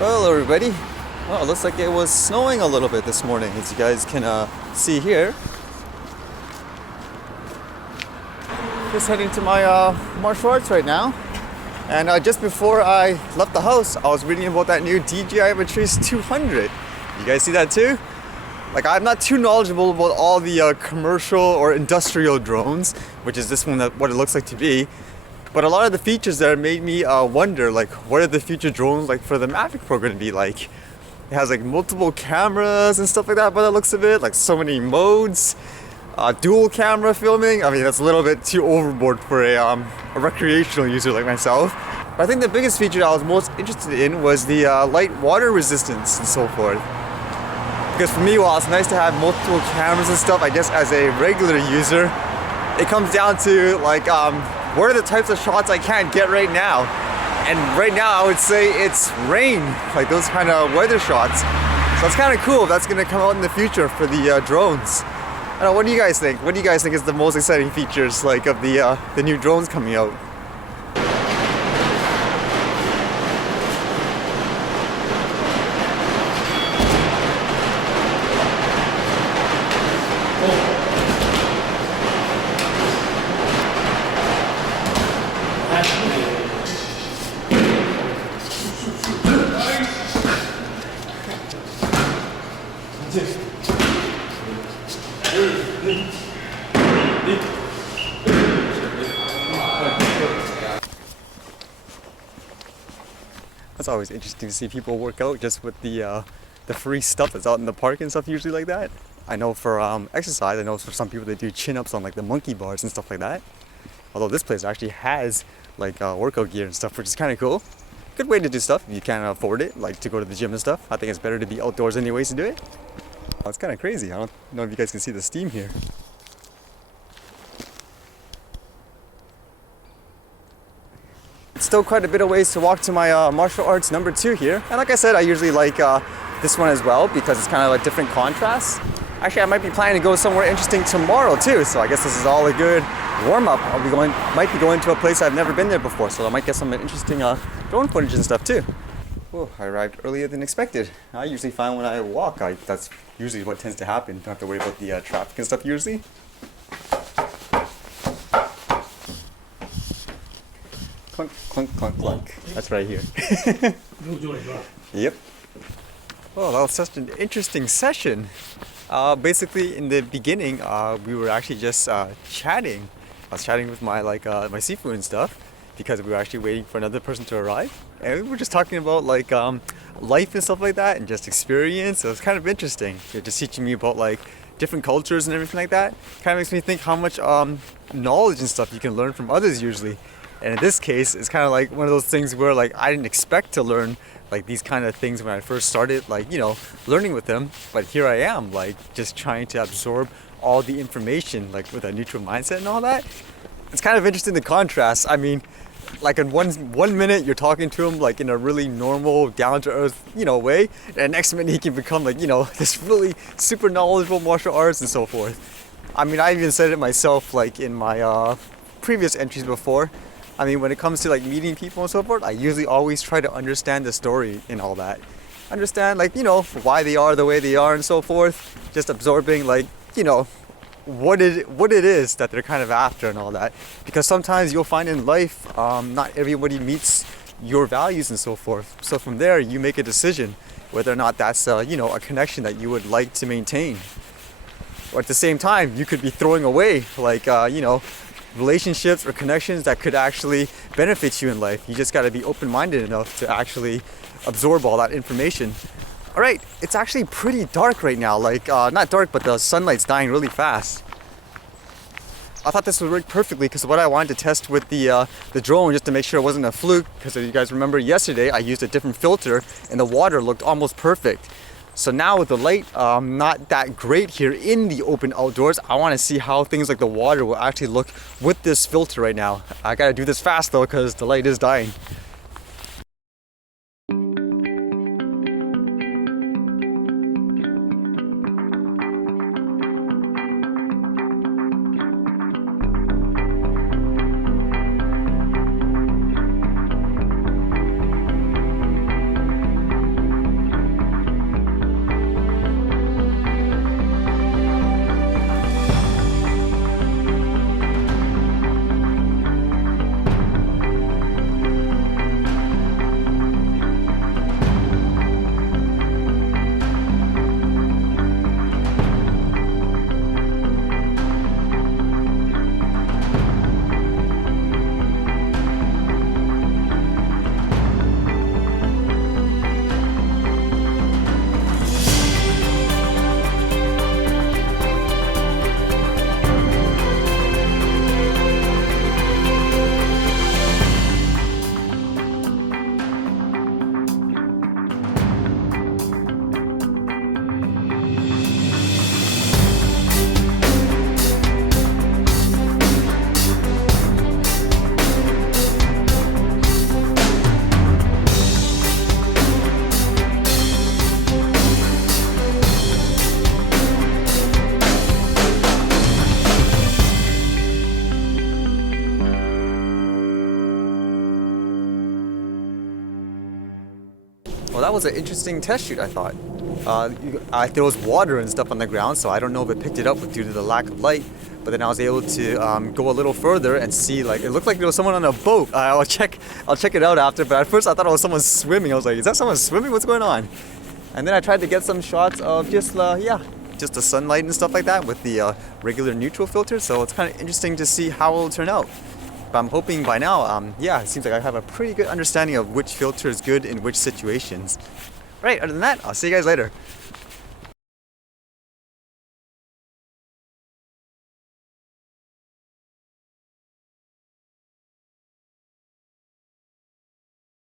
Well, everybody. Well, it looks like it was snowing a little bit this morning, as you guys can see here. Just heading to my martial arts right now. And just before I left the house, I was reading about that new DJI Matrice 200. You guys see that too? Like, I'm not too knowledgeable about all the commercial or industrial drones, which is this one, what it looks like to be. But a lot of the features there made me wonder, like, what are the future drones like for the Mavic Pro going to be like? It has like multiple cameras and stuff like that by the looks of it, like so many modes, dual camera filming. I mean, that's a little bit too overboard for a recreational user like myself. But I think the biggest feature I was most interested in was the light water resistance and so forth. Because for me, while it's nice to have multiple cameras and stuff, I guess as a regular user, it comes down to like, what are the types of shots I can't get right now? And right now I would say it's rain, like those kind of weather shots. So it's kind of cool if that's going to come out in the future for the drones. I don't know, what do you guys think? What do you guys think is the most exciting features like of the new drones coming out? That's always interesting to see people work out just with the free stuff that's out in the park and stuff usually like that. I know for exercise, I know for some people they do chin-ups on like the monkey bars and stuff like that. Although this place actually has like workout gear and stuff, which is kind of cool. Good way to do stuff if you can't afford it, like to go to the gym and stuff. I think it's better to be outdoors anyways to do it. Oh, it's kind of crazy. I don't know if you guys can see the steam here. It's still quite a bit of ways to walk to my martial arts number 2 here. And like I said, I usually like this one as well because it's kind of like different contrasts. Actually, I might be planning to go somewhere interesting tomorrow too. So I guess this is all a good warm-up. Might be going to a place I've never been there before. So I might get some interesting drone footage and stuff too. Whoa, I arrived earlier than expected. I usually find when I walk, that's usually what tends to happen. Don't have to worry about the traffic and stuff usually. Clunk, clunk, clunk, clunk. That's right here. Yep. Oh, that was such an interesting session. Basically, in the beginning, we were actually just chatting. I was chatting with my my Sifu and stuff because we were actually waiting for another person to arrive, and we were just talking about like life and stuff like that, and just experience. So it was kind of interesting. They're just teaching me about like different cultures and everything like that. Kind of makes me think how much knowledge and stuff you can learn from others usually. And in this case, it's kind of like one of those things where like I didn't expect to learn like these kind of things when I first started, like, you know, learning with them. But here I am, like just trying to absorb all the information, like with a neutral mindset and all that. It's kind of interesting the contrast. I mean, like in one minute you're talking to him like in a really normal, down to earth, you know, way, and next minute he can become like, you know, this really super knowledgeable martial arts and so forth. I mean, I even said it myself, like in my previous entries before. I mean, when it comes to like meeting people and so forth, I usually always try to understand the story and all that. Understand, like, you know, why they are the way they are and so forth. Just absorbing, like, you know, what it is that they're kind of after and all that. Because sometimes you'll find in life, not everybody meets your values and so forth. So from there, you make a decision whether or not that's, you know, a connection that you would like to maintain. Or at the same time, you could be throwing away, like, you know, relationships or connections that could actually benefit you in life. You just got to be open-minded enough to actually absorb all that information. All right, it's actually pretty dark right now. Like, not dark, but the sunlight's dying really fast. I thought this would work perfectly because what I wanted to test with the drone, just to make sure it wasn't a fluke, because if you guys remember yesterday, I used a different filter and the water looked almost perfect. So now with the light not that great here in the open outdoors, I want to see how things like the water will actually look with this filter right now. I gotta do this fast though because the light is dying. Well, that was an interesting test shoot, I thought. There was water and stuff on the ground, so I don't know if it picked it up due to the lack of light. But then I was able to go a little further and see, like, it looked like there was someone on a boat. I'll check it out after. But at first I thought it was someone swimming. I was like, is that someone swimming? What's going on? And then I tried to get some shots of just the sunlight and stuff like that with the regular neutral filter. So it's kind of interesting to see how it'll turn out. But I'm hoping by now, it seems like I have a pretty good understanding of which filter is good in which situations. Right, other than that, I'll see you guys later.